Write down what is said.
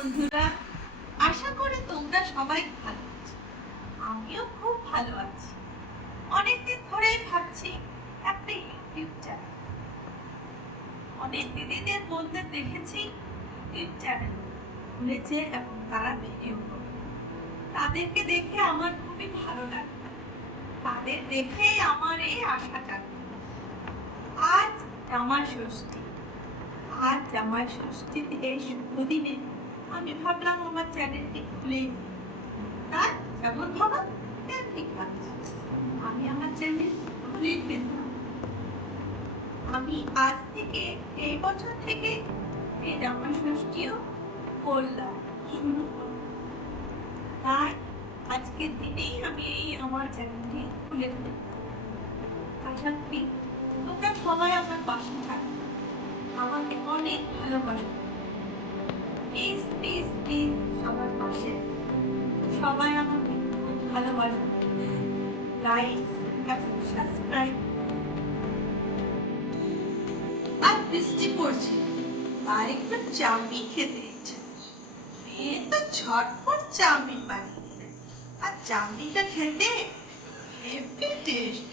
বন্ধুরা, আশা করি তোমরা সবাই ভালো আছো। আমিও খুব ভালো আছি। অনেকদিন ধরেই ভাবছি একটা ইউটিউব চ্যানেল। অনেক দিদিদের মধ্যে দেখেছি ইউটিউব চ্যানেল খুলেছে এবং তারা ভিডিও করে। তাদেরকে দেখে আমার খুবই ভালো লাগে। তাদের দেখেই আমার এই আশা জাগলো। আজ জামাই ষষ্ঠী। আজ জামাই ষষ্ঠীর এই শুভ দিনে আমি ভাবলাম আমার চ্যানেলটি খুলেই দিই। তাই যেমন ভাবা তেমনি কাজ। আমি আমার চ্যানেল খুলে ফেললাম। আমি আজ থেকে এই বছর থেকে এই জামাই ষষ্ঠীও করলাম, শুরু করলাম। তাই আজকের দিনেই আমি এই আমার চ্যানেলটি খুলে ফেললাম। আশা করি তোমরা সবাই আমার পাশে থাকবে, আমাকে অনেক ভালোবাসবে। প্লিজ প্লিজ প্লিজ সবার পাশে, সবাই আমাকে খুব ভালোবাসবে। লাইক এবং সাবস্ক্রাইব। আর বৃষ্টি পড়ছে, আর একটু চাউমিন খেতে ইচ্ছে। মেয়ে তো ঝটপট চাউমিন বানিয়ে দেয়, আর চাউমিনটা খেতে হেভি টেস্ট।